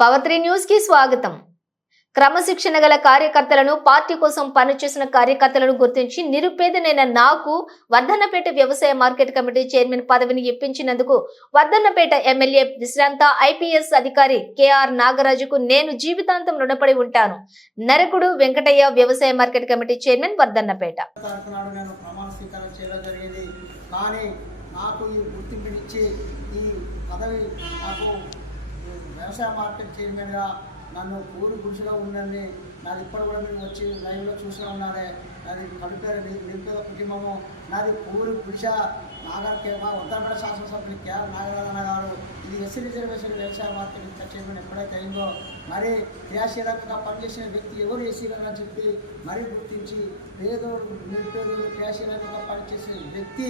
పవత్రి న్యూస్కి స్వాగతం. క్రమశిక్షణ గల కార్యకర్తలను పార్టీ కోసం పనిచేసిన కార్యకర్తలను గుర్తించి నిరుపేదనైన నాకు వర్ధన్నపేట వ్యవసాయ మార్కెట్ కమిటీ చైర్మన్ పదవిని ఇప్పించినందుకు వర్ధన్నపేట ఎమ్మెల్యే విశ్రాంత ఐపీఎస్ అధికారి కేఆర్ నాగరాజుకు నేను జీవితాంతం రుణపడి ఉంటాను. నరకుడు వెంకటయ్య వ్యవసాయ మార్కెట్ కమిటీ చైర్మన్ వర్ధన్నపేట. నాకు ఈ గుర్తింపునిచ్చి ఈ పదవి నాకు వ్యవసాయ మార్కెట్ చైర్మన్గా నన్ను ఊరు గురుసుగా ఉండండి. నాది ఇప్పుడు కూడా మీరు వచ్చి లైవ్లో చూస్తూ ఉన్నారే. నాది కడుపేరు నిరుపేద కుటుంబము. నాది కూరు గుడిస నాగర్ కేమ ఉత్తరప్రదేశ్ శాసనసభ్యులు కే నాగరాధన గారు. ఇది ఎస్సీ రిజర్వేషన్ వ్యవసాయ మార్కెట్ చైర్మన్ ఎప్పుడైతే అయిందో మరి క్రియాశీలకంగా పనిచేసిన వ్యక్తి ఎవరు ఎస్సీలని అని చెప్పి మరీ గుర్తించి పేదోడు నిరుపేదోడు క్రియాశీలకంగా పనిచేసే వ్యక్తి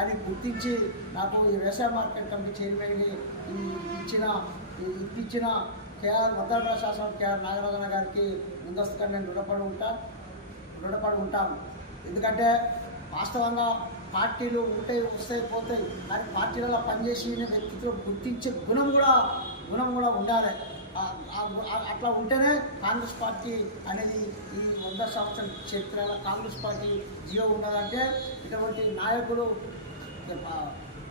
అని గుర్తించి నాకు ఈ వ్యవసాయ మార్కెట్ కమిటీ చైర్మన్కి ఇచ్చిన ఇప్పించిన కేఆర్ ఉత్తరప్రదేశ్ శాసనం కేఆర్ నాగరాజన గారికి ముందస్తుగా నేను రుణపడి ఉంటా రుణపడి ఉంటాను. ఎందుకంటే వాస్తవంగా పార్టీలు ఉంటే వస్తాయి పోతాయి కానీ పార్టీలలో పనిచేసిన వ్యక్తిత్వం గుర్తించే గుణం కూడా గుణం కూడా ఉండాలి. అట్లా ఉంటేనే కాంగ్రెస్ పార్టీ అనేది ఈ వంద సంవత్సరం చరిత్రలో కాంగ్రెస్ పార్టీ జియో ఉన్నదంటే ఇటువంటి నాయకులు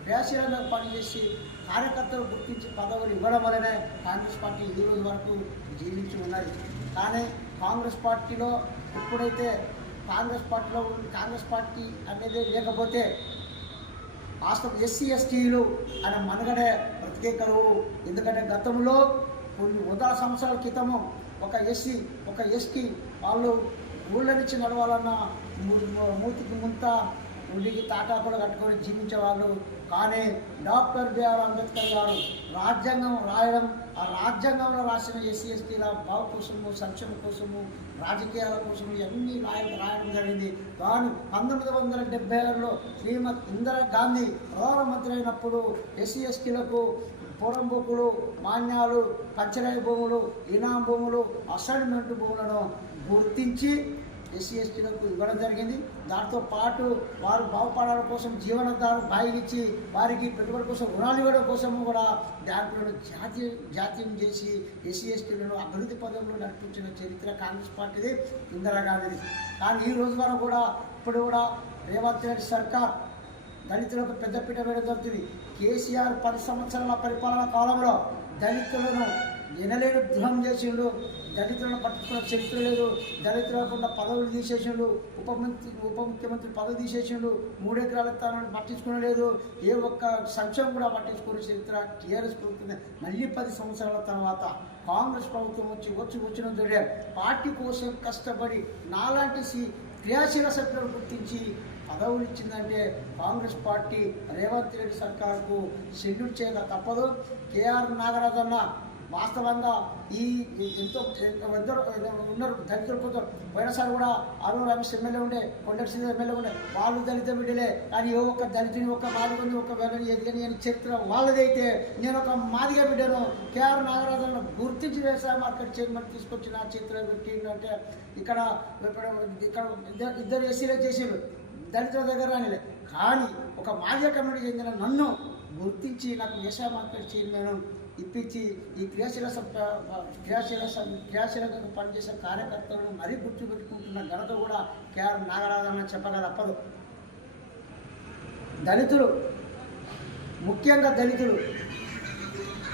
క్రియాశీలంగా పనిచేసి కార్యకర్తలు గుర్తించి పదవులు ఇవ్వడం వలనే కాంగ్రెస్ పార్టీ ఈ రోజు వరకు జీవించి ఉన్నది. కానీ కాంగ్రెస్ పార్టీలో ఎప్పుడైతే కాంగ్రెస్ పార్టీలో కాంగ్రెస్ పార్టీ అనేది లేకపోతే వాస్తవం ఎస్సీ ఎస్టీలు అనే మనగడే బ్రతికే కరువు. ఎందుకంటే గతంలో కొన్ని వందల సంవత్సరాల క్రితము ఒక ఎస్సీ ఒక ఎస్టీ వాళ్ళు ఊళ్ళ నుంచి నడవాలన్న మూ- మూతికి ముంత ఉడికి తాటాకులు కట్టుకొని జీవించేవాళ్ళు. కానీ డాక్టర్ బిఆర్ అంబేద్కర్ గారు రాజ్యాంగం రాయడం ఆ రాజ్యాంగంలో రాసిన ఎస్సీ ఎస్టీల బావ కోసము సంక్షేమ కోసము రాజకీయాల కోసము ఇవన్నీ రాయ రాయడం జరిగింది. కానీ పంతొమ్మిది వందల డెబ్బై ఆరులో శ్రీమతి ఇందిరా గాంధీ ప్రధానమంత్రి అయినప్పుడు ఎస్సీ ఎస్టీలకు పొరంబొక్కులు మాన్యాలు పంచరాయి భూములు ఇనాం భూములు అసైన్మెంట్ భూములను గుర్తించి ఎస్సీ ఎస్టీలకు ఇవ్వడం జరిగింది. దాంతో పాటు వారు బాగుపడడం కోసం జీవనాధారం బాయిగిచ్చి వారికి పెట్టుబడి కోసం రుణాలు ఇవ్వడం కోసం కూడా బ్యాంకులను జాతీయ జాతీయం చేసి ఎస్సీ ఎస్టీలను అభివృద్ధి పదంలో నడిపించిన చరిత్ర కాంగ్రెస్ పార్టీది ఇందిరాగాంధీది కానీ ఈ రోజు వరకు కూడా ఇప్పుడు కూడా రేవంత్ రెడ్డి సర్కార్ దళితులకు పెద్దపీట వేయడం జరుగుతుంది. కేసీఆర్ పది సంవత్సరాల పరిపాలన కాలంలో దళితులను ఎనలేడు ద్రోహం చేసిండు. దళితులను పట్టుకున్న చరిత్ర లేదు. దళితులకుండా పదవులు తీసేసిండు. ఉప మంత్రి ఉప ముఖ్యమంత్రి పదవి తీసేసిండు. మూడెకరాల తాను పట్టించుకోలేదు ఏ ఒక్క సంక్షేమం కూడా పట్టించుకునే చరిత్ర టీఆర్ఎస్ ప్రభుత్వం మళ్ళీ పది సంవత్సరాల తర్వాత కాంగ్రెస్ ప్రభుత్వం వచ్చి వచ్చి వచ్చిన చూడే పార్టీ కోసం కష్టపడి నాలాంటి సి క్రియాశీల సభ్యులను గుర్తించి పదవులు ఇచ్చిందంటే కాంగ్రెస్ పార్టీ రేవంత్ రెడ్డి సర్కార్కు షెడ్యూల్ చేయక తప్పదు. కేఆర్ నాగరాజు అన్న వాస్తవంగా ఈ ఎంతో ఎందరో ఉన్నారు దళితులు కొందరు. వైఎస్ఆర్ కూడా అరుణ్ రమేష్ ఎమ్మెల్యే ఉండే కొండటి శ్రీధర్ ఎమ్మెల్యే ఉండే వాళ్ళు దళిత బిడ్డలే. కానీ ఏ ఒక్క దళితుని ఒక మాదిగని ఒక వెళ్ళని ఎదిగని అని చరిత్ర వాళ్ళదైతే నేను ఒక మాదిగ బిడ్డను కేఆర్ నాగరాజన్ గుర్తించి వ్యవసాయ మార్కెట్ చైర్మన్ తీసుకొచ్చిన చరిత్ర ఏంటంటే అంటే ఇక్కడ ఇక్కడ ఇద్దరు ఎస్సీలే చేసారు దళితుల దగ్గర రానిలే. కానీ ఒక మాదిగ కమ్యూనిటీ చెందిన నన్ను గుర్తించి నాకు వ్యవసాయ మార్కెట్ చైర్మన్ ఇప్పించి ఈ క్రియాశీల సభ- క్రియాశీల సభ- పనిచేసే కార్యకర్తలను మరీ గుర్తుపెట్టుకుంటున్న ఘనత కూడా కేఆర్ నాగరాజన్న చెప్పగల తప్పదు. దళితులు ముఖ్యంగా దళితులు.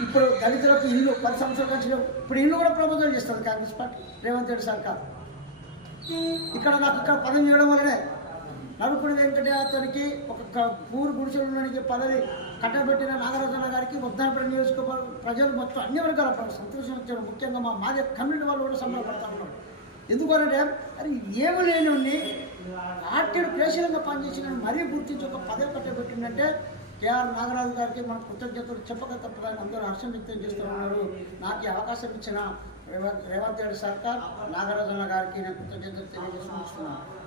ఇప్పుడు దళితులకు ఇల్లు పది సంవత్సరాల నుంచి ఇప్పుడు ఇల్లు కూడా ప్రభుత్వం చేస్తుంది కాంగ్రెస్ పార్టీ. రేవంత్ రెడ్డి సర్కార్ ఇక్కడ నాకు ఇక్కడ పదం ఇవ్వడం వల్లనే నలుపుడి వెంకటేశ్వరికి ఒక క- ఊరు పదవి కట్టబెట్టిన నాగరాజన్న గారికి ముద్దానపేట నియోజకవర్గ ప్రజలు మొత్తం అన్ని వర్గాల ప్రజలు సంతోషం వచ్చారు ముఖ్యంగా మా మాదే కమ్యూనిటీ వాళ్ళు కూడా సంబరపడతా ఉన్నారు. ఎందుకంటే అది ఏమి లేని పార్టీలు క్రియాశీలంగా పనిచేసిన మరీ గుర్తించి ఒక పదవి కట్టబెట్టిందంటే కేఆర్ నాగరాజు గారికి మన కృతజ్ఞతలు చెప్పక తప్పదని అందరూ హర్షం వ్యక్తం చేస్తూ ఉన్నారు. నాకు ఈ అవకాశం ఇచ్చిన రేవంత్ రేవంత్ రెడ్డి సర్కార్ నాగరాజన్న గారికి నేను కృతజ్ఞతలు తెలియజేసుకుంటున్నాను.